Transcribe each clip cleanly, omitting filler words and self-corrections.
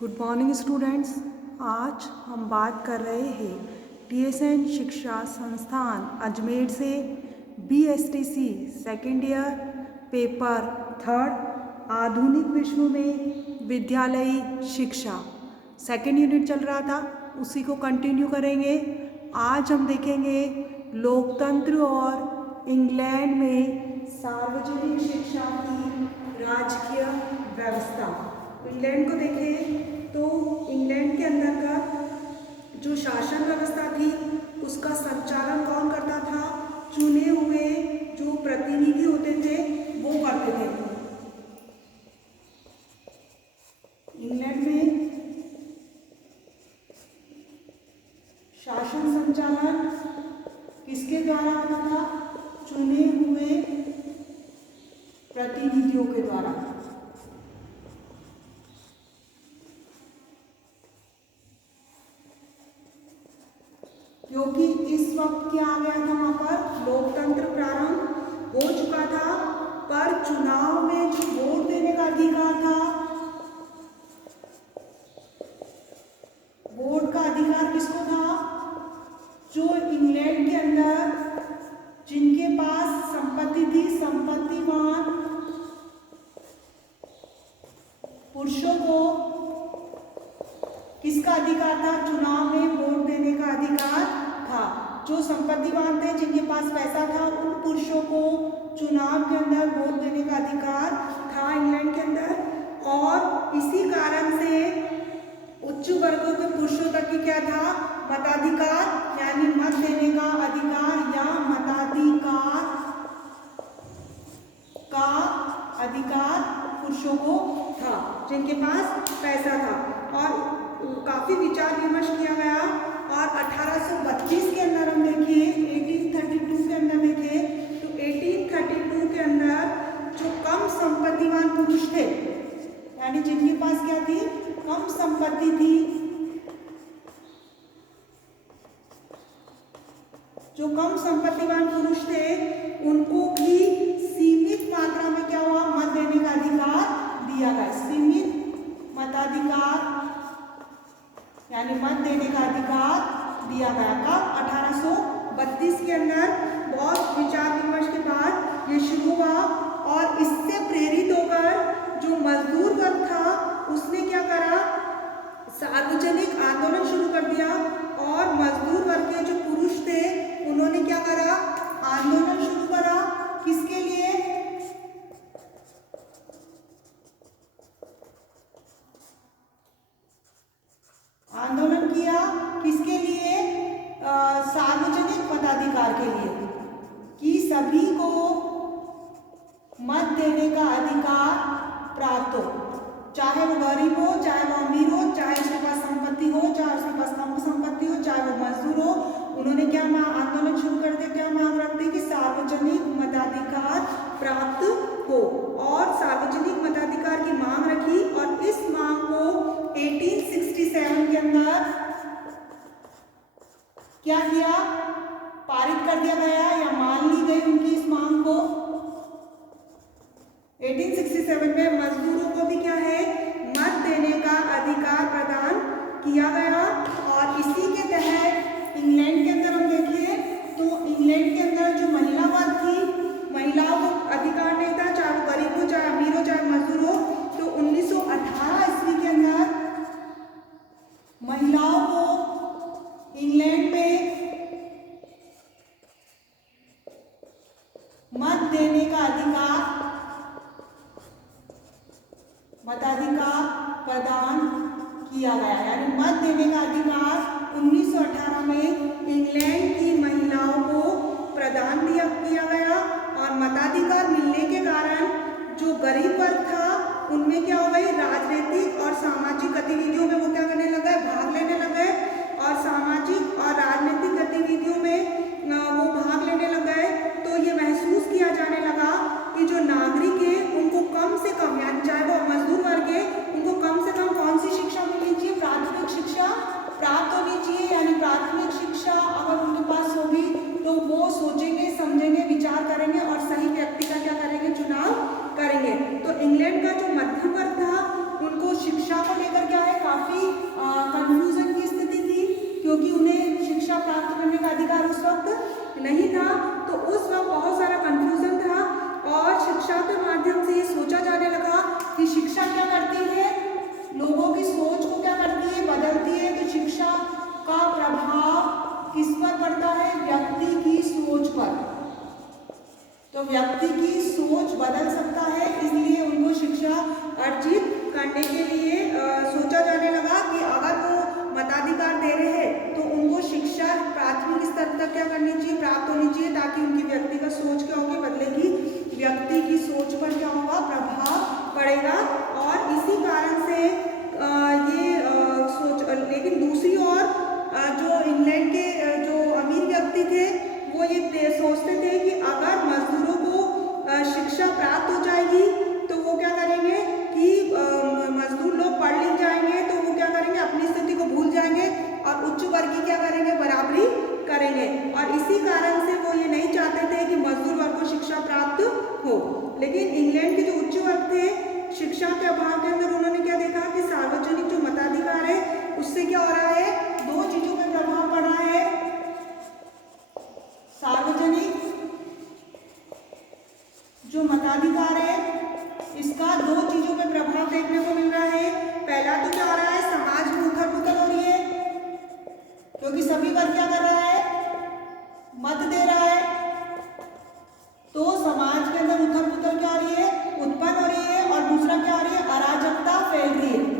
Good morning students. आज हम बात कर रहे हैं TSN शिक्षा संस्थान अजमेर से BSTC सेकेंड ईयर पेपर 3 आधुनिक विश्व में विद्यालयी शिक्षा सेकेंड यूनिट चल रहा था, उसी को कंटिन्यू करेंगे। आज हम देखेंगे लोकतंत्र और इंग्लैंड में सार्वजनिक शिक्षा की राजकीय व्यवस्था। इंग्लैंड को देखें तो इंग्लैंड के अंदर का जो शासन व्यवस्था थी उसका संचालन कौन करता था? चुने हुए जो प्रतिनिधि होते थे वो करते थे। इंग्लैंड में शासन संचालन किसके द्वारा होता था? चुने हुए प्रतिनिधियों के द्वारा। क्योंकि इस वक्त क्या आ गया था, वहां पर लोकतंत्र प्रारंभ हो चुका था, पर चुनाव में जो वोट देने का अधिकार था, वोट का अधिकार किसको था? जो इंग्लैंड के अंदर जिनके पास संपत्ति थी, संपत्तिवान पुरुषों को किसका अधिकार था? चुनाव में वोट देने का अधिकार था। जो संपत्तिवान थे, जिनके पास पैसा था, उन पुरुषों को चुनाव के अंदर वोट देने का अधिकार था इंग्लैंड के अंदर। और इसी कारण से उच्च वर्गों के पुरुषों तक की क्या था? मताधिकार, यानी मत देने का अधिकार या मताधिकार का अधिकार पुरुषों को था, जिनके पास पैसा था। और काफी विचार विमर्श किया गया और 1832 के अंदर हम देखिए, 1832 के अंदर देखें तो 1832 के अंदर जो कम संपत्तिवान पुरुष थे, यानी जिनके पास क्या थी? कम संपत्ति थी, जो कम संपत्तिवान पुरुष थे, उनको भी सीमित मात्रा में क्या हुआ? मत देने का अधिकार दिया गया। सीमित मताधिकार यानी मत देने का अधिकार दिया गया। कब? 1832 के अंदर। बहुत विचार विमर्श के बाद ये शुरू हुआ और इससे प्रेरित होकर जो मजदूर वर्ग था उसने क्या करा? सार्वजनिक आंदोलन शुरू कर दिया। और मजदूर वर्ग के जो पुरुष थे उन्होंने क्या करा? आंदोलन शुरू करा। किसके लिए? आंदोलन किया किसके लिए? सार्वजनिक मताधिकार के लिए, कि सभी को मत देने का अधिकार प्राप्त हो, चाहे वो गरीब हो, चाहे वो अमीर हो, चाहे उसके पास संपत्ति हो, चाहे उसके पास कम संपत्ति हो, चाहे वो मजदूर हो। उन्होंने क्या आंदोलन शुरू कर दिया? क्या मांग रखते कि सार्वजनिक मताधिकार प्राप्त हो, और सार्वजनिक मताधिकार की मांग रखी। और इस मांग को 1867 के अंदर क्या किया? पारित कर दिया गया या मान ली गई उनकी इस मांग को। 1867 में मजदूरों को भी क्या है? मत देने का अधिकार प्रदान किया गया। और इसी के तहत इंग्लैंड के अंदर हम देखें तो इंग्लैंड के अंदर जो महिला वर्ग थी, महिलाओं को अधिकार नहीं था, चाहे वो गरीब हो, चाहे अमीर हो, चाहे मजदूर हो। तो 1918 ईस्वी के अंदर महिलाओं को इंग्लैंड में मत देने का अधिकार, मताधिकार प्रदान किया गया। यानी मत देने का अधिकार 1918 में इंग्लैंड की महिलाओं को प्रदान किया गया। और मताधिकार मिलने के कारण जो गरीब वर्ग था उनमें क्या हो गई? राजनीतिक और सामाजिक गतिविधियों में वो क्या करने लगा? भाग लेने लगे। और सामाजिक और राजनीतिक गतिविधियों में वो भाग लेने लगे। तो ये महसूस किया जाने लगा कि जो नागरिक है उनको कम से कम, यानी चाहे वो मजदूर वर्ग है, उनको कम से कम कौन सी शिक्षा मिलनी चाहिए? प्राथमिक शिक्षा प्राप्त होनी चाहिए। यानी प्राथमिक शिक्षा अगर उनके पास होगी तो वो सोचेंगे, समझेंगे, विचार करेंगे और सही व्यक्ति का क्या करेंगे? चुनाव करेंगे। तो इंग्लैंड का जो मध्यम वर्ग था उनको शिक्षा को लेकर क्या है? शिक्षा क्या करती है, लोगों की सोच को क्या करती है, बदलती है। तो शिक्षा का प्रभाव किस पर पड़ता है, व्यक्ति की सोच पर। तो व्यक्ति की सोच बदल सकता है, इसलिए उनको शिक्षा अर्जित करने के लिए सोचा जाने लगा कि अगर वो मताधिकार दे रहे हैं तो उनको शिक्षा प्राथमिक स्तर तक क्या करनी चाहिए, प्राप्त होनी चाहिए, ताकि उनकी व्यक्तिगत सोच क्या होगी, बदलेगी, व्यक्ति की सोच पर क्या होगा, प्रभाव पड़ेगा। और इसी कारण से ये सोच, लेकिन दूसरी ओर जो इंग्लैंड के जो अमीर व्यक्ति थे वो ये सोचते थे कि अगर मजदूरों को शिक्षा प्राप्त हो जाएगी तो वो क्या करेंगे कि मजदूर लोग पढ़ लिख जाएंगे तो वो क्या करेंगे, अपनी स्थिति को भूल जाएंगे और उच्च वर्ग की क्या करेंगे, बराबरी करेंगे। और इसी कारण से वो ये नहीं चाहते थे कि मजदूर वर्ग को शिक्षा प्राप्त हो। लेकिन इंग्लैंड के जो उच्च वर्ग थे, शिक्षा के अभाव के अंदर उन्होंने क्या देखा कि सार्वजनिक जो मताधिकार है उससे क्या हो रहा है, दो चीजों पर प्रभाव पड़ रहा है। सार्वजनिक जो मताधिकार है इसका दो चीजों पे प्रभाव देखने को मिल रहा है। पहला तो क्या हो रहा है, समाज में उथल पुथल हो रही है, क्योंकि सभी वर्ग क्या कर रहा है, मत दे रहा है। तो समाज के अंदर उथल पुथल क्या हो रही है, उत्पन्न हो रही है। और दूसरा क्या हो रही है, अराजकता फैल रही है।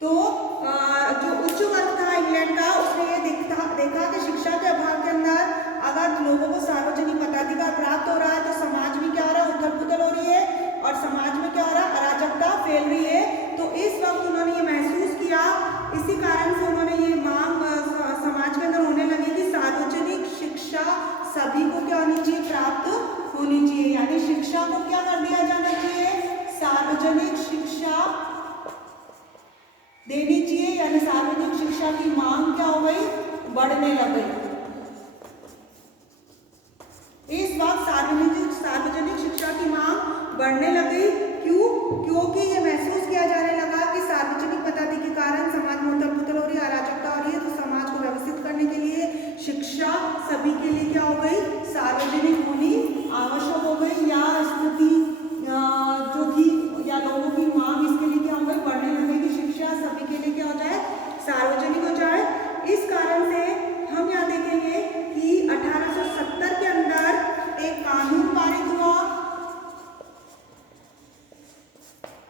तो जो उच्च वर्ग था इंग्लैंड का, उसने ये देखा कि शिक्षा के अभाव के अंदर अगर लोगों को सार्वजनिक मताधिकार प्राप्त हो रहा है तो समाज में क्या हो रहा है, उथल पुथल हो रही है और समाज में क्या हो रहा है, अराजकता फैल रही है। तो इस वक्त उन्होंने ये महसूस किया, इसी कारण से उन्होंने ये मांग समाज के अंदर होने लगी कि सार्वजनिक शिक्षा सभी को क्या होनी चाहिए, प्राप्त होनी चाहिए। यानी शिक्षा को क्या कर दिया जाना चाहिए, सार्वजनिक शिक्षा देनी चाहिए। यानी सार्वजनिक शिक्षा की मांग क्या हो गई, बढ़ने लग गई। इस वक्त सार्वजनिक शिक्षा की मांग बढ़ने लगी। क्यों? क्योंकि ये महसूस किया जाने लगा कि सार्वजनिक मताधिकार के कारण समाज में उथल पुथल हो रही है, अराजकता हो रही है। तो समाज को व्यवस्थित करने के लिए शिक्षा सभी के लिए क्या हो गई, सार्वजनिक होनी आवश्यक हो गई। या स्थिति जो थी या लोगों की मांग इसके लिए क्या हो गई, बढ़ने लगी कि शिक्षा सभी के लिए क्या हो जाए, सार्वजनिक हो जाए। इस कारण से हम यहाँ देखेंगे कि 1870 के अंदर एक कानून पारित हुआ।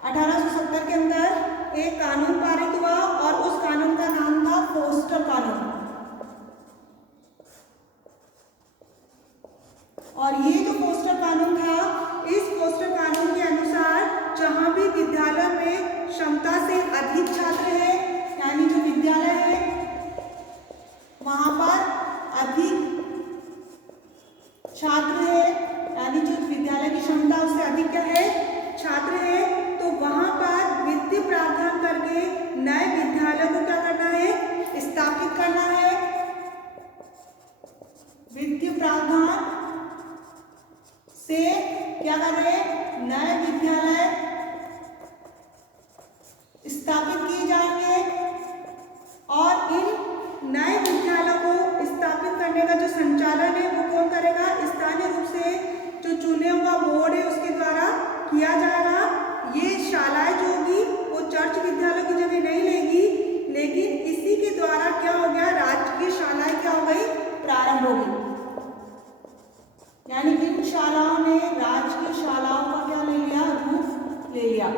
1870 के अंदर एक कानून पारित हुआ और उस कानून का नाम था फोस्टर कानून। और ये जो फोस्टर कानून था, इस फोस्टर कानून के अनुसार जहां भी विद्यालय में क्षमता से अधिक छात्र है, यानी जो विद्यालय है वहां पर अधिक छात्र है, यानी जो विद्यालय की क्षमता उससे अधिक क्या है, छात्र है, तो वहां पर वित्तीय प्रावधान करके नए विद्यालय को क्या करना है, स्थापित करना है। वित्तीय प्रावधान से क्या कर रहे हैं, नए विद्यालय स्थापित किए जाएंगे। और इन नए विद्यालयों को स्थापित करने का जो संचालन है वो कौन करेगा, स्थानीय रूप से जो चुने हुआ बोर्ड है उसके द्वारा किया जाएगा। ये शालाएं जो होगी वो चर्च विद्यालयों की जगह नहीं लेगी, लेकिन इसी के द्वारा क्या हो गया, राजकीय शालाएं क्या हो गई, प्रारंभ हो गई। यानी इन शालाओं ने राजकीय शालाओं का क्या ले लिया, रूप ले लिया।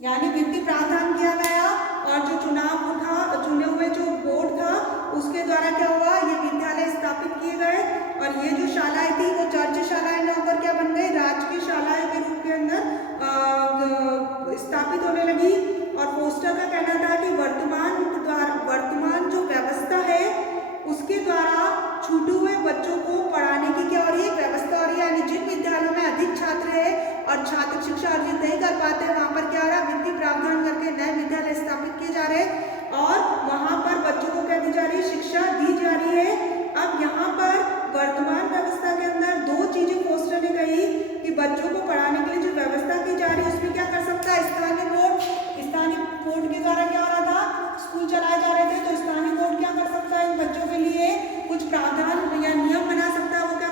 यानी वित्तीय प्रावधान किया गया और जो चुनाव था, चुने हुए जो बोर्ड था उसके द्वारा क्या हुआ, ये विद्यालय स्थापित किए गए। और ये जो शालाएं थी वो चर्च शालाएं न होकर क्या बन गई, राजकीय शालाएं के रूप के अंदर स्थापित होने लगी। और फोस्टर का कहना था कि वर्तमान जो व्यवस्था है उसके द्वारा छूटे हुए बच्चों को पढ़ाने की क्या हो रही है, व्यवस्था हो रही है। यानी जिन विद्यालयों में अधिक छात्र है और छात्र शिक्षा अर्जित नहीं कर पाते, वहां पर क्या हो रहा है, वित्तीय प्रावधान करके नए विद्यालय स्थापित किए जा रहे और वहां पर बच्चों को क्या दी जा रही है, शिक्षा दी जा रही है। अब यहाँ पर वर्तमान व्यवस्था के अंदर दो चीजें फोस्टर ने कही कि बच्चों को पढ़ाने के लिए जो व्यवस्था की जा रही है उसमें क्या कर सकता है, स्थानीय बोर्ड के द्वारा क्या हो रहा था, स्कूल चलाए जा रहे थे। तो स्थानीय बोर्ड क्या कर सकता है, इन बच्चों के लिए कुछ प्रावधान या नियम बना सकता है। वो क्या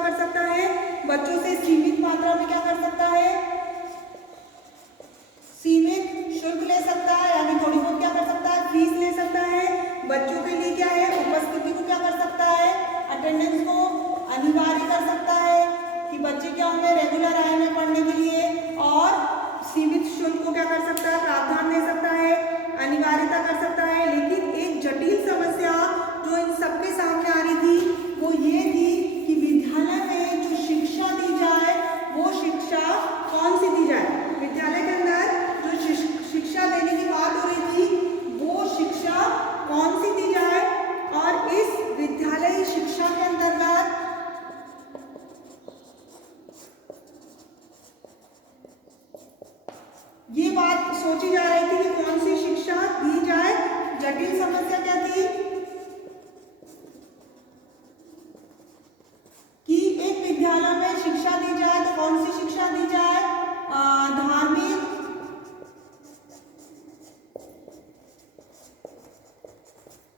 ये बात सोची जा रही थी कि कौन सी शिक्षा दी जाए। जटिल समस्या क्या थी कि एक विद्यालय में शिक्षा दी जाए तो कौन सी शिक्षा दी जाए, धार्मिक,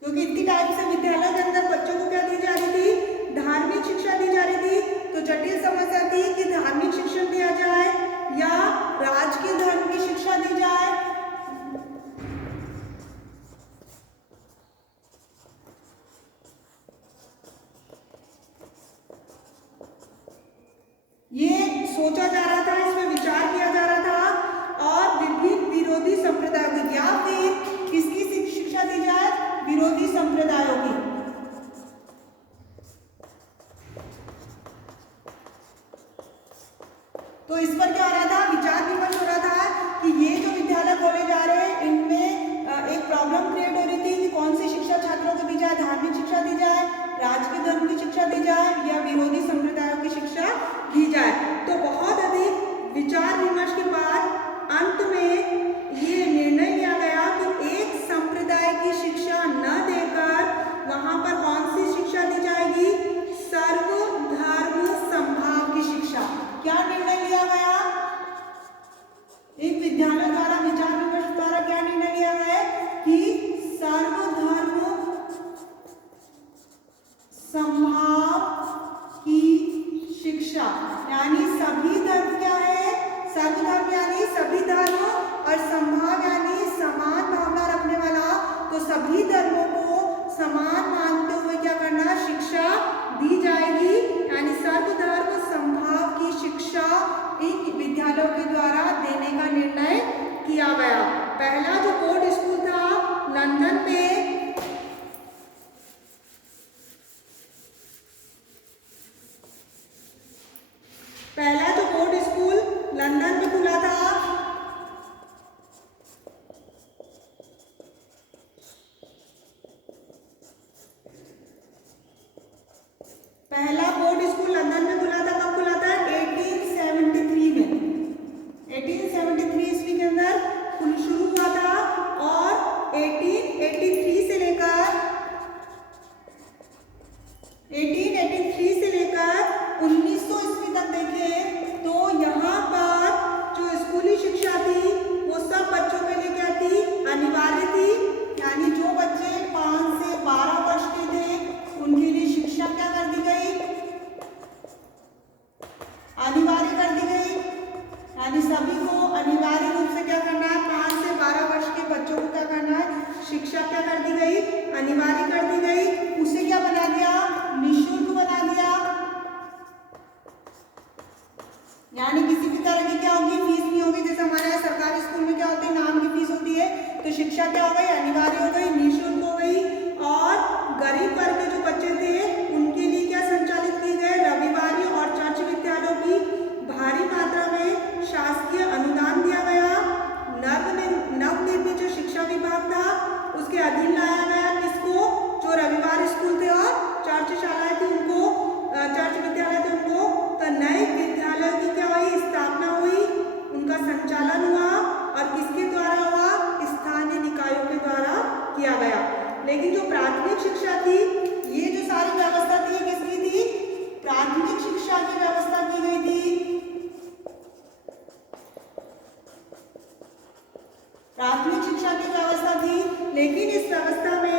क्योंकि इतनी टाइप से विद्यालय के अंदर बच्चों को क्या दी जा रही थी, धार्मिक शिक्षा दी जा रही थी। तो जटिल समस्या थी कि धार्मिक शिक्षण दिया जाए या राजकीय धर्म की शिक्षा दी जाए। ये सोचा जा रहा था, इसमें विचार किया जा रहा था और विभिन्न विरोधी संप्रदायों की या फिर किसकी शिक्षा दी जाए, विरोधी संप्रदायों की। तो इस पर क्या हो रहा था, विचार विमर्श हो रहा था कि ये जो विद्यालय खोले जा रहे हैं इनमें एक प्रॉब्लम क्रिएट हो रही थी कि कौन सी शिक्षा छात्रों को दी जाए, धार्मिक शिक्षा दी जाए, राजकीय धर्म की शिक्षा दी जाए या विरोधी संप्रदायों की शिक्षा दी जाए। तो बहुत अधिक विचार विमर्श के बाद अंत में ये निर्णय लिया गया कि एक संप्रदाय की शिक्षा न देकर वहां पर कौन सी शिक्षा दी जाएगी, सर्वधर्म समभाव की शिक्षा। क्या निर्णय लिया गया, एक विद्यालय द्वारा विचार विमर्श द्वारा क्या निर्णय लिया गया कि सर्वधर्म समभाव की शिक्षा, यानी सभी धर्म क्या है, सर्वधर्म यानी सभी धर्म और समभाव यानी समान भावना रखने वाला। तो सभी धर्मों को समान मानते हुए क्या करना, शिक्षा दी जाएगी, यानी सर्वधर्म समभाव की शिक्षा इन विद्यालयों के द्वारा देने का निर्णय किया गया। पहला जो बोर्ड स्कूल था लंदन में, पहला जो बोर्ड स्कूल लंदन में खुला था, पहला बोर्ड स्कूल लंदन में खुला था। कब खुला था, 1873 में, 1873 ईस्वी के अंदर शुरू हुआ था और 1883 से लेकर 1900 ईस्वी तक देखें तो यहाँ पर जो स्कूली शिक्षा थी वो सब बच्चों के लिए क्या थी, अनिवार्य थी। यानी जो बच्चे 5 से 12 वर्ष के थे उनके लिए शिक्षा क्या कर दी गई, अनिवार्य कर दी गई। यानी सभी को अनिवार्य रूप से क्या करना है, 5 से 12 वर्ष के बच्चों को क्या करना है, शिक्षा क्या कर दी गई, अनिवार्य कर दी गई। उसे क्या बना दिया, निःशुल्क बना दिया। यानी किसी भी तरह की क्या होगी, फीस नहीं होगी। जैसे हमारे यहाँ सरकारी स्कूल में क्या होती है, नाम की फीस होती है। तो शिक्षा क्या हो गई, अनिवार्य हो गई, निःशुल्क हो गई। और गरीब वर्ग के जो बच्चे थे उनके लिए क्या संचालित किए गए, रविवारी और चर्च विद्यालयों की भारी मात्रा में शासकीय अनुदान दिया गया। नवनिर्मित जो शिक्षा विभाग था उसके अधीन लाया गया किसको, जो रविवार स्कूल थे और चर्च शालाएं थी उनको, चर्च विद्यालय थे उनको। तो नए विद्यालय की क्या हुई, स्थापना हुई, उनका संचालन हुआ और किसके द्वारा हुआ, स्थानीय निकायों के द्वारा किया गया। लेकिन जो प्राथमिक शिक्षा थी, ये जो सारी व्यवस्था थी किसकी थी, प्राथमिक शिक्षा की व्यवस्था की गई थी। प्राथमिक शिक्षा की व्यवस्था थी, लेकिन इस व्यवस्था में